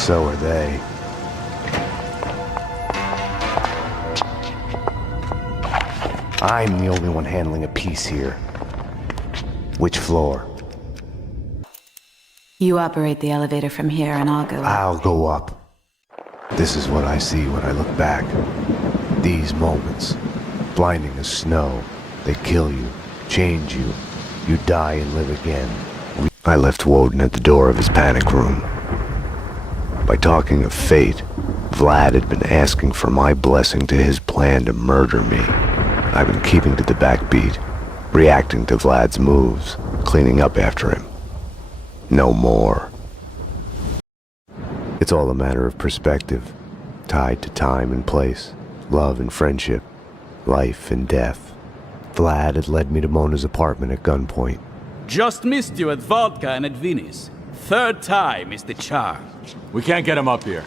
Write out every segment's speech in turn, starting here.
So are they. I'm the only one handling a piece here. Which floor? You operate the elevator from here and I'll go up. I'll go up. This is what I see when I look back. These moments, blinding as snow, they kill you, change you. You die and live again. I left Woden at the door of his panic room. By talking of fate, Vlad had been asking for my blessing to his plan to murder me. I've been keeping to the backbeat, reacting to Vlad's moves, cleaning up after him. No more. It's all a matter of perspective, tied to time and place, love and friendship, life and death. Vlad had led me to Mona's apartment at gunpoint. Just missed you at Vodka and at Vinny's. Third time is the charm. We can't get him up here.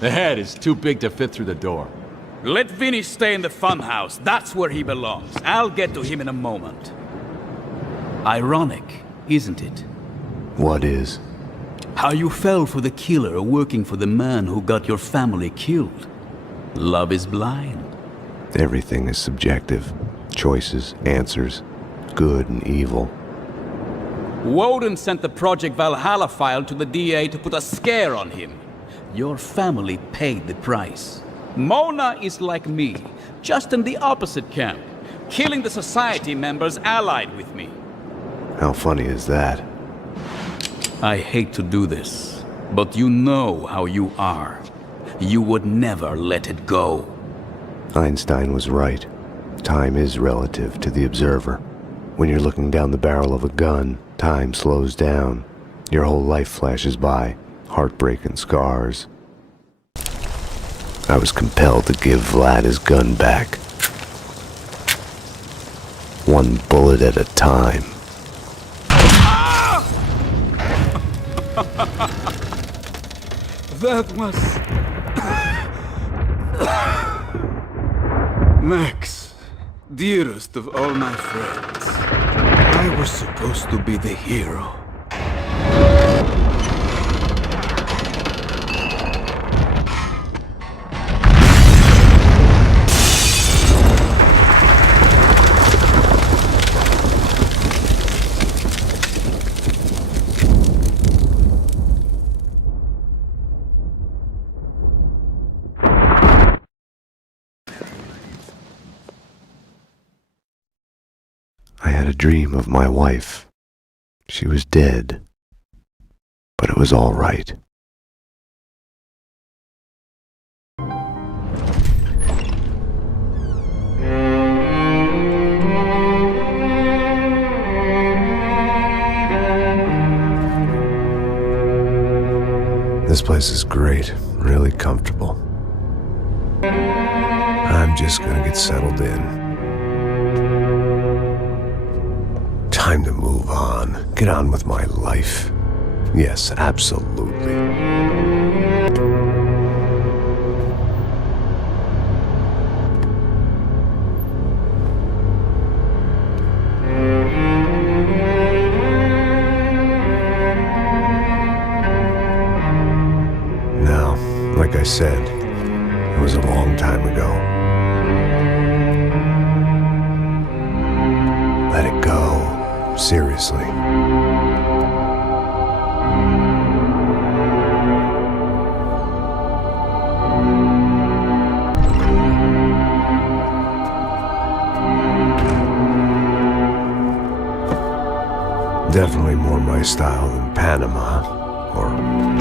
The head is too big to fit through the door. Let Vinny stay in the funhouse. That's where he belongs. I'll get to him in a moment. Ironic, isn't it? What is? How you fell for the killer working for the man who got your family killed. Love is blind. Everything is subjective. Choices, answers, good and evil. Woden sent the Project Valhalla file to the DA to put a scare on him. Your family paid the price. Mona is like me, just in the opposite camp, killing the society members allied with me. How funny is that? I hate to do this, but you know how you are. You would never let it go. Einstein was right. Time is relative to the observer. When you're looking down the barrel of a gun, time slows down. Your whole life flashes by, heartbreak and scars. I was compelled to give Vlad his gun back. One bullet at a time. That was... Max, dearest of all my friends. I was supposed to be the hero. I had a dream of my wife. She was dead, but it was all right. This place is great, really comfortable. I'm just gonna get settled in. Time to move on. Get on with my life. Yes, absolutely. Now, like I said, it was a long time ago. Let it go. Seriously. Definitely more my style than Panama, or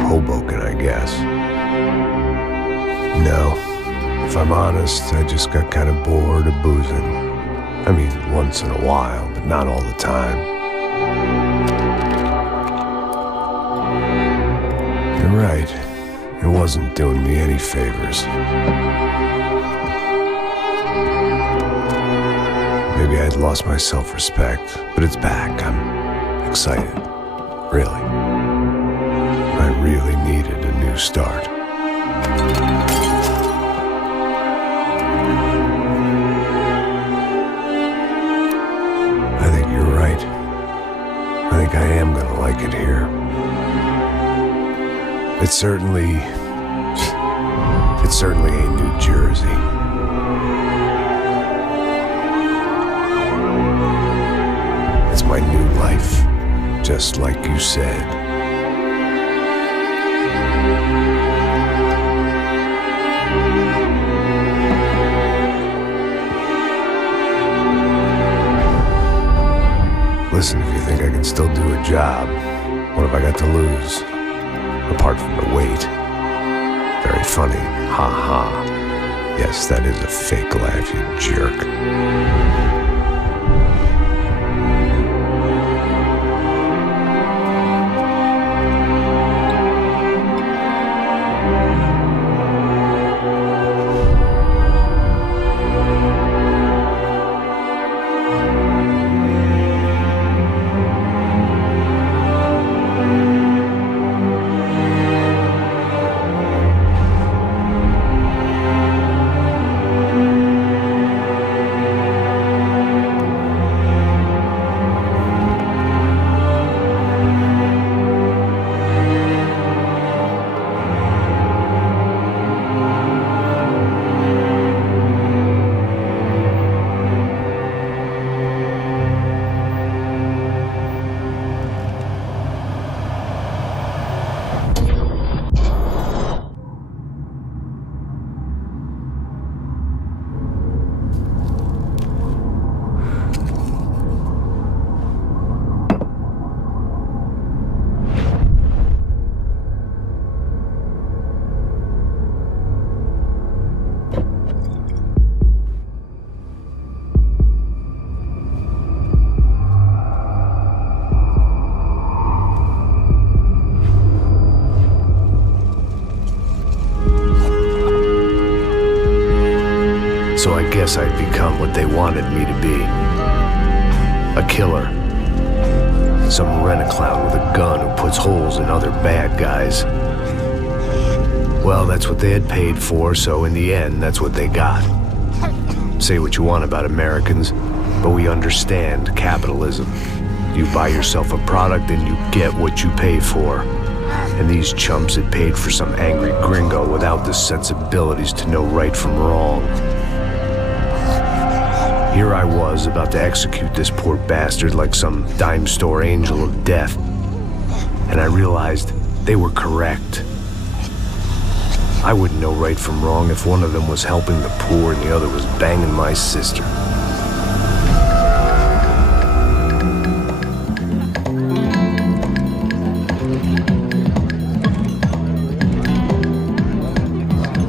Hoboken, I guess. No, if I'm honest, I just got kind of bored of boozing. I mean, once in a while, but not all the time. You're right. It wasn't doing me any favors. Maybe I'd lost my self-respect, but it's back. I'm excited. Really. I really needed a new start. I think you're right. I think I am gonna like it here. It certainly ain't New Jersey. It's my new life, just like you said. Listen, if you think I can still do a job, what have I got to lose? Apart from the weight. Very funny. Ha ha. Yes, that is a fake laugh, you jerk. So I guess I'd become what they wanted me to be. A killer. Some rent-a-clown with a gun who puts holes in other bad guys. Well, that's what they had paid for, so in the end, that's what they got. Say what you want about Americans, but we understand capitalism. You buy yourself a product and you get what you pay for. And these chumps had paid for some angry gringo without the sensibilities to know right from wrong. Here I was, about to execute this poor bastard like some dime store angel of death. And I realized they were correct. I wouldn't know right from wrong if one of them was helping the poor and the other was banging my sister.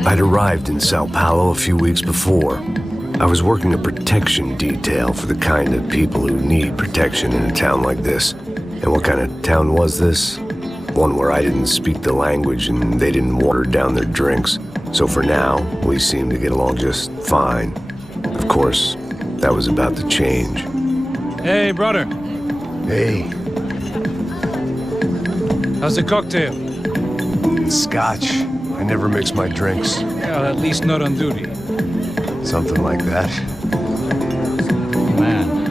I'd arrived in Sao Paulo a few weeks before. I was working a protection detail for the kind of people who need protection in a town like this. And what kind of town was this? One where I didn't speak the language and they didn't water down their drinks. So for now, we seemed to get along just fine. Of course, that was about to change. Hey, brother. Hey, How's the cocktail? Scotch. I never mix my drinks. Well, at least not on duty. Something like that. Man,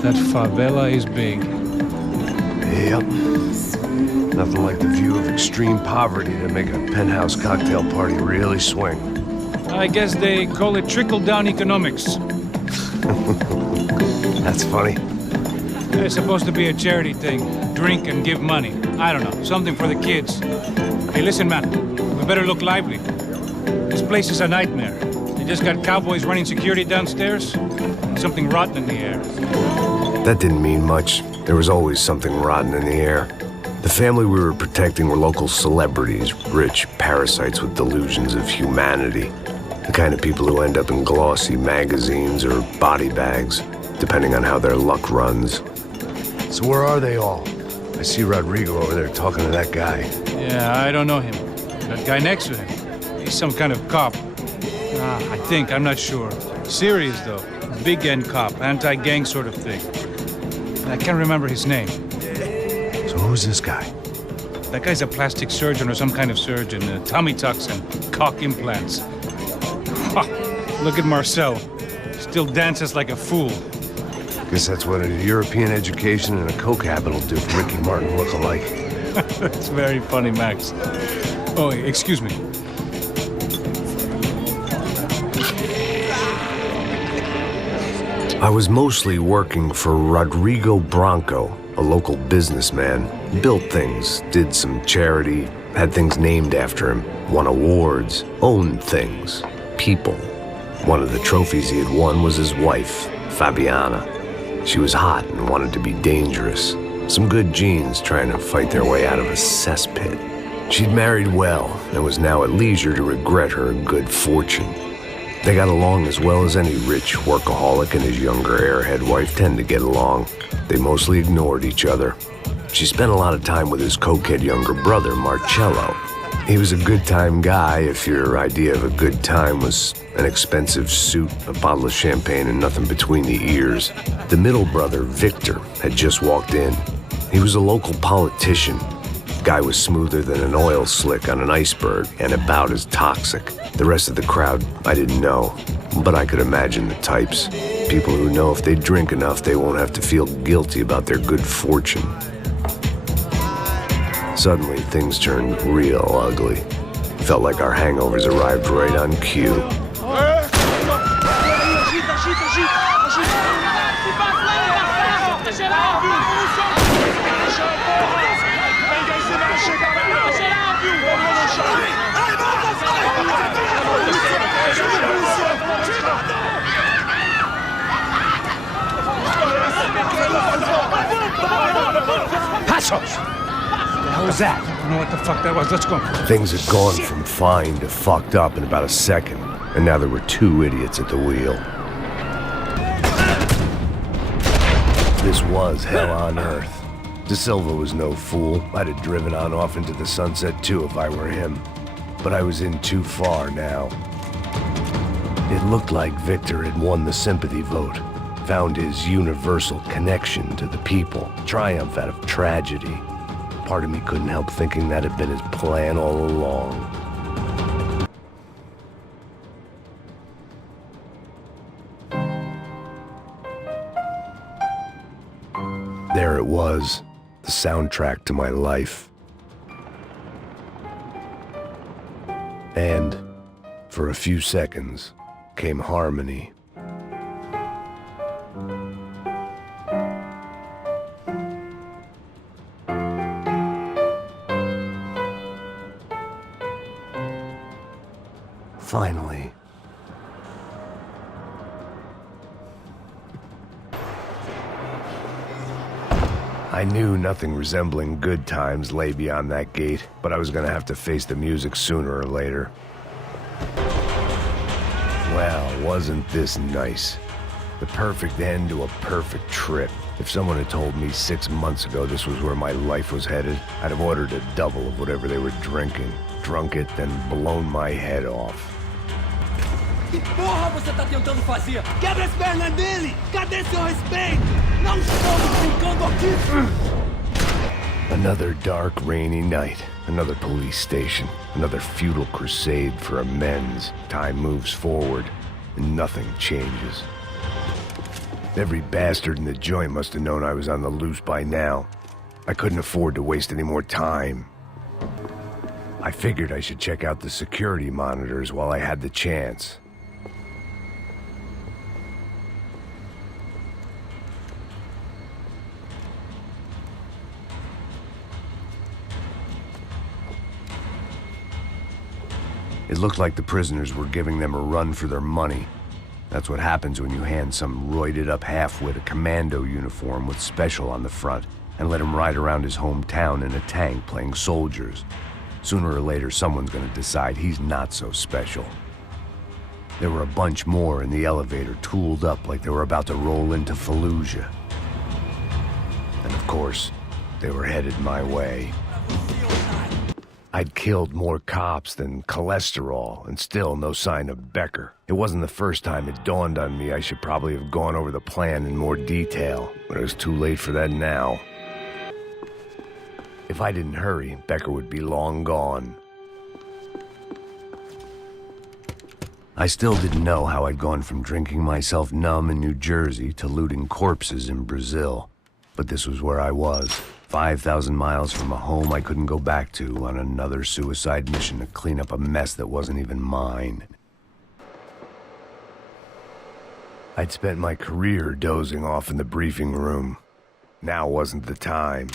that favela is big. Yep. Nothing like the view of extreme poverty to make a penthouse cocktail party really swing. I guess they call it trickle-down economics. That's funny. It's supposed to be a charity thing. Drink and give money. I don't know, something for the kids. Hey, listen, man. We better look lively. This place is a nightmare. They just got cowboys running security downstairs. And something rotten in the air. That didn't mean much. There was always something rotten in the air. The family we were protecting were local celebrities, rich parasites with delusions of humanity. The kind of people who end up in glossy magazines or body bags, depending on how their luck runs. So where are they all? I see Rodrigo over there talking to that guy. Yeah, I don't know him. That guy next to him. He's some kind of cop. I think, I'm not sure. Serious, though. Big end cop, anti-gang sort of thing. I can't remember his name. So who's this guy? That guy's a plastic surgeon or some kind of surgeon. Tummy tucks and cock implants. Ha! Look at Marcel. Still dances like a fool. Guess that's what a European education and a coke habit will do for Ricky Martin look-alike. That's very funny, Max. Oh, excuse me. I was mostly working for Rodrigo Branco, a local businessman. Built things, did some charity, had things named after him, won awards, owned things, people. One of the trophies he had won was his wife, Fabiana. She was hot and wanted to be dangerous. Some good genes trying to fight their way out of a cesspit. She'd married well and was now at leisure to regret her good fortune. They got along as well as any rich workaholic and his younger airhead wife tend to get along. They mostly ignored each other. She spent a lot of time with his cokehead younger brother, Marcello. He was a good-time guy if your idea of a good time was an expensive suit, a bottle of champagne, and nothing between the ears. The middle brother, Victor, had just walked in. He was a local politician. Guy was smoother than an oil slick on an iceberg and about as toxic. The rest of the crowd, I didn't know, but I could imagine the types. People who know if they drink enough, they won't have to feel guilty about their good fortune. Suddenly, things turned real ugly. Felt like our hangovers arrived right on cue. Passos! What was that? I don't know what the fuck that was. Let's go. Things had gone from fine to fucked up in about a second, and now there were two idiots at the wheel. This was hell on earth. De Silva was no fool. I'd have driven on off into the sunset too if I were him. But I was in too far now. It looked like Victor had won the sympathy vote, found his universal connection to the people, triumph out of tragedy. Part of me couldn't help thinking that had been his plan all along. There it was, the soundtrack to my life. And, for a few seconds, came harmony. Finally. I knew nothing resembling good times lay beyond that gate, but I was gonna have to face the music sooner or later. Well, wasn't this nice? The perfect end to a perfect trip. If someone had told me 6 months ago this was where my life was headed, I'd have ordered a double of whatever they were drinking, drunk it, then blown my head off. Que porra você tá tentando fazer? Quebra as pernas dele! Cadê seu respeito? Não estamos brincando aqui! Another dark, rainy night. Another police station. Another futile crusade for amends. Time moves forward, and nothing changes. Every bastard in the joint must have known I was on the loose by now. I couldn't afford to waste any more time. I figured I should check out the security monitors while I had the chance. It looked like the prisoners were giving them a run for their money. That's what happens when you hand some roided-up halfwit a commando uniform with special on the front and let him ride around his hometown in a tank playing soldiers. Sooner or later, someone's gonna decide he's not so special. There were a bunch more in the elevator, tooled up like they were about to roll into Fallujah. And of course, they were headed my way. I'd killed more cops than cholesterol, and still no sign of Becker. It wasn't the first time it dawned on me I should probably have gone over the plan in more detail, but it was too late for that now. If I didn't hurry, Becker would be long gone. I still didn't know how I'd gone from drinking myself numb in New Jersey to looting corpses in Brazil. But this was where I was, 5,000 miles from a home I couldn't go back to on another suicide mission to clean up a mess that wasn't even mine. I'd spent my career dozing off in the briefing room. Now wasn't the time.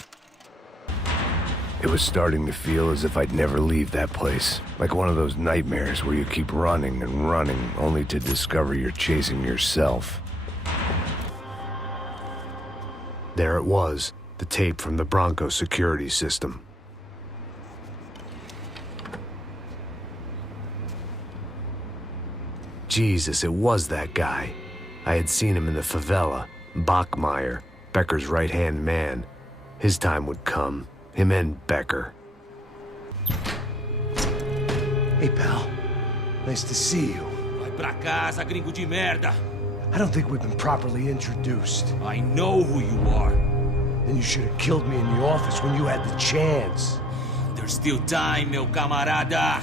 It was starting to feel as if I'd never leave that place. Like one of those nightmares where you keep running and running only to discover you're chasing yourself. There it was, the tape from the Bronco security system. Jesus, it was that guy. I had seen him in the favela. Bachmeyer, Becker's right-hand man. His time would come. Him and Becker. Hey, pal. Nice to see you. Vai pra casa, gringo de merda! I don't think we've been properly introduced. I know who you are. Then you should have killed me in the office when you had the chance. There's still time, meu camarada!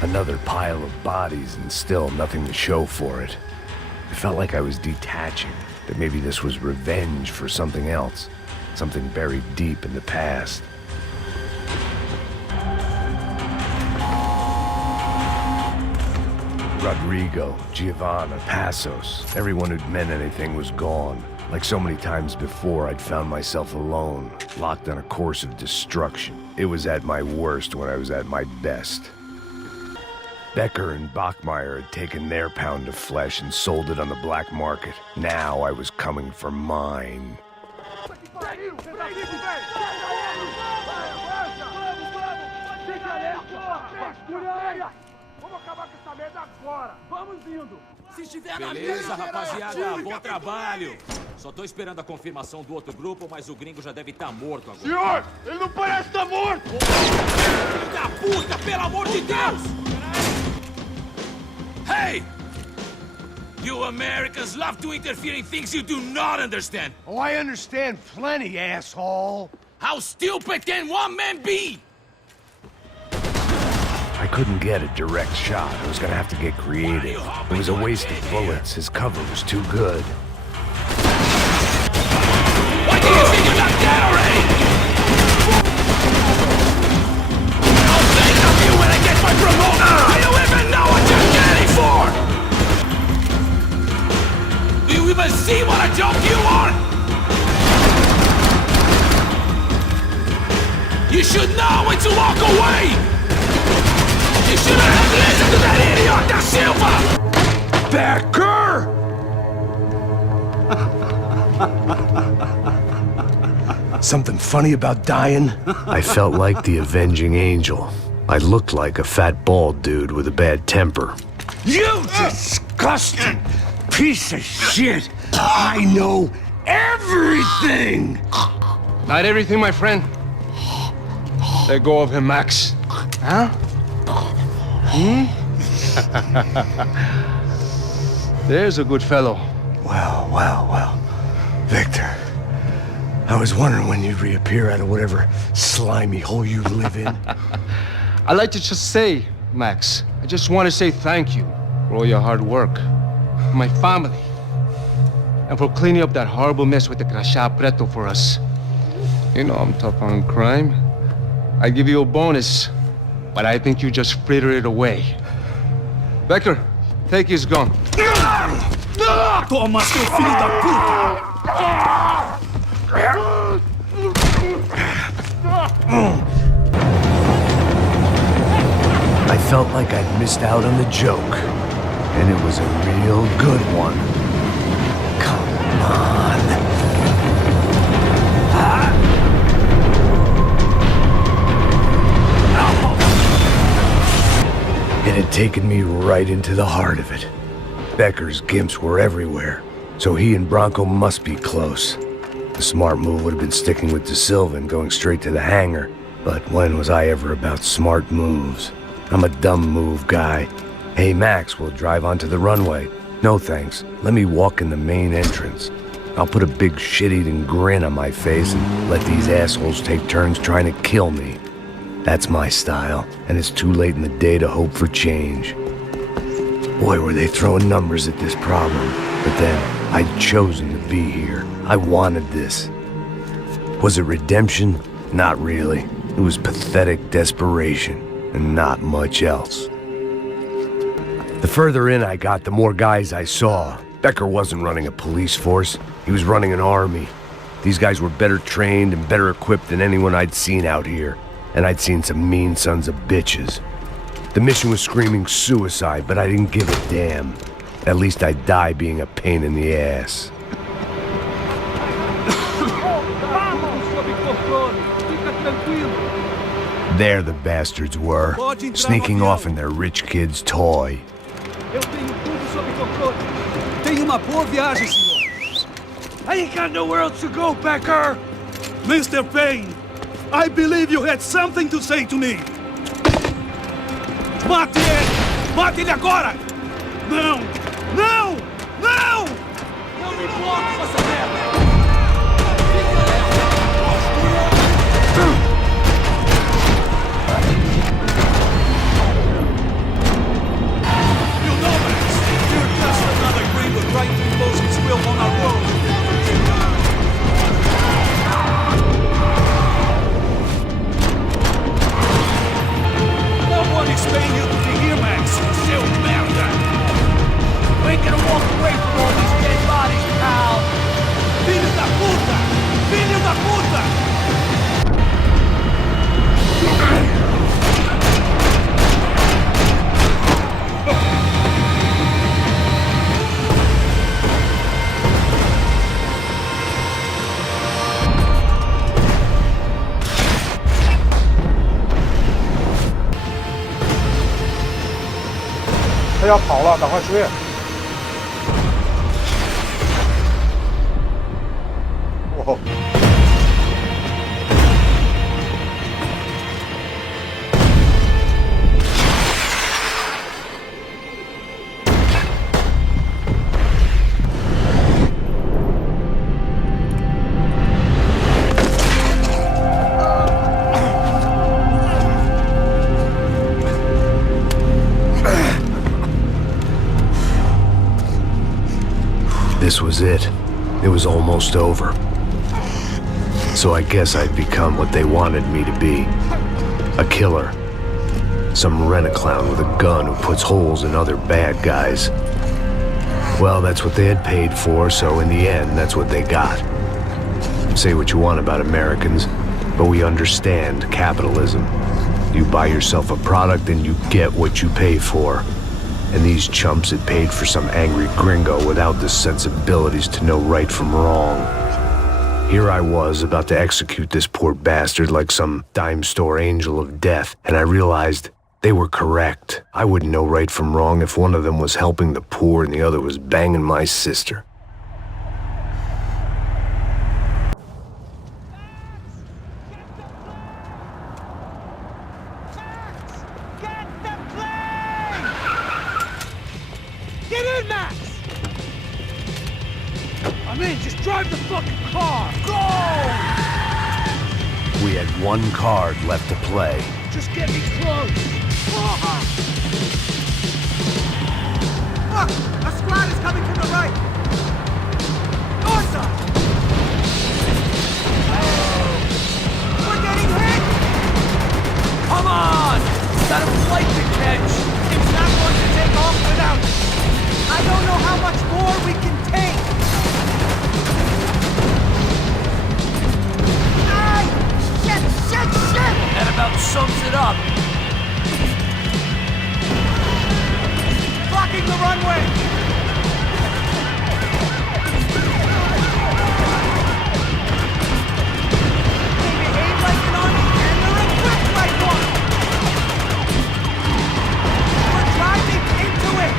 Another pile of bodies and still nothing to show for it. It felt like I was detaching, that maybe this was revenge for something else. Something buried deep in the past. Rodrigo, Giovanna, Passos, everyone who'd meant anything was gone. Like so many times before, I'd found myself alone, locked on a course of destruction. It was at my worst when I was at my best. Becker and Bachmeyer had taken their pound of flesh and sold it on the black market. Now I was coming for mine. Beleza, rapaziada, bom trabalho! Só tô esperando a confirmação do outro grupo, mas o gringo já deve estar morto agora. Senhor, ele não parece estar morto! Filho da puta, pelo amor de Deus! Hey! You Americans love to interfere in things you do not understand! Oh, I understand plenty, asshole. How stupid can one man be? I couldn't get a direct shot. I was gonna have to get creative. It was a waste of bullets. His cover was too good. Why do you think you're not dead already? I'll think of you when I get my promotion! Do you even know what you're getting for? Do you even see what a joke you are? You should know when to walk away! You should have listened to that idiot, Da Silva! Becker! Something funny about dying? I felt like the avenging angel. I looked like a fat bald dude with a bad temper. You disgusting piece of shit! I know everything! Not everything, my friend. Let go of him, Max. Huh? There's a good fellow. Well. Victor, I was wondering when you'd reappear out of whatever slimy hole you live in. I'd like to just say, Max, I just want to say thank you for all your hard work, for my family, and for cleaning up that horrible mess with the Crachá Preto for us. You know I'm tough on crime. I give you a bonus, but I think you just frittered it away. Becker, take his gun. Toma, seu filho da puta! I felt like I'd missed out on the joke, and it was a real good one. Come on. It had taken me right into the heart of it. Becker's gimps were everywhere, so he and Bronco must be close. The smart move would have been sticking with Da Silva and going straight to the hangar, but when was I ever about smart moves? I'm a dumb move guy. Hey Max, we'll drive onto the runway. No thanks, let me walk in the main entrance. I'll put a big shit-eating grin on my face and let these assholes take turns trying to kill me. That's my style, and it's too late in the day to hope for change. Boy, were they throwing numbers at this problem. But then, I'd chosen to be here. I wanted this. Was it redemption? Not really. It was pathetic desperation, and not much else. The further in I got, the more guys I saw. Becker wasn't running a police force. He was running an army. These guys were better trained and better equipped than anyone I'd seen out here. And I'd seen some mean sons of bitches. The mission was screaming suicide, but I didn't give a damn. At least I'd die being a pain in the ass. There the bastards were, sneaking off in their rich kid's toy. Eu tenho tudo sob controle. Tenha uma boa viagem, senhor. I ain't got nowhere else to go, Becker! Mr. Payne, I believe you had something to say to me. Mate ele! Mate ele agora! Não! Não! Não! Não me bloque, essa merda! You know, Max, you're just another Greenwood right to impose his will on our world. No one is paying you to be here, Max. Seu merda! We ain't gonna walk away from all these dead bodies, pal! Filho da puta! Filho da puta!他要跑了，赶快追！哦。 This was it. It was almost over. So I guess I'd become what they wanted me to be. A killer. Some rent-a-clown with a gun who puts holes in other bad guys. Well, that's what they had paid for, so in the end, that's what they got. Say what you want about Americans, but we understand capitalism. You buy yourself a product and you get what you pay for. And these chumps had paid for some angry gringo without the sensibilities to know right from wrong. Here I was, about to execute this poor bastard like some dime store angel of death, and I realized they were correct. I wouldn't know right from wrong if one of them was helping the poor and the other was banging my sister. I'm in, just drive the fucking car! Go! We had one card left to play. Just get me close! Look! A squad is coming from the right! North side! We're getting hit! Come on! Got a flight to catch! It's not going to take off without us! I don't know how much more we can take! That about sums it up. Blocking the runway! They behave like an army and they're equipped like one! We're driving into it!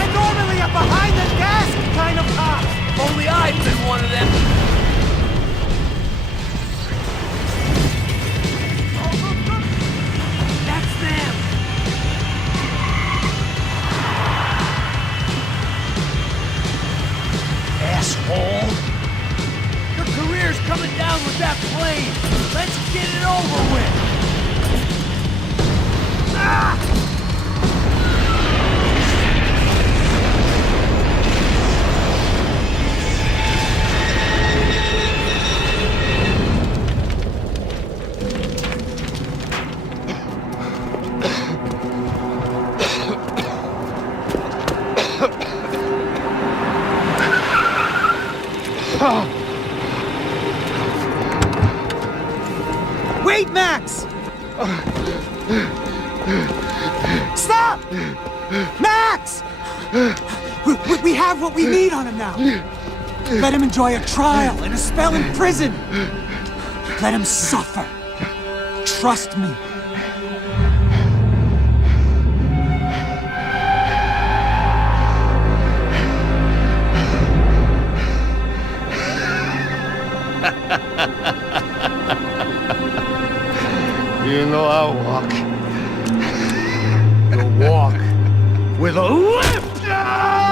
I'm normally a behind-the-desk kind of cop! Only I've been one of them! Wait, Max! Stop! Max! We have what we need on him now. Let him enjoy a trial and a spell in prison. Let him suffer. Trust me. You know I'll walk. You'll walk with a limp.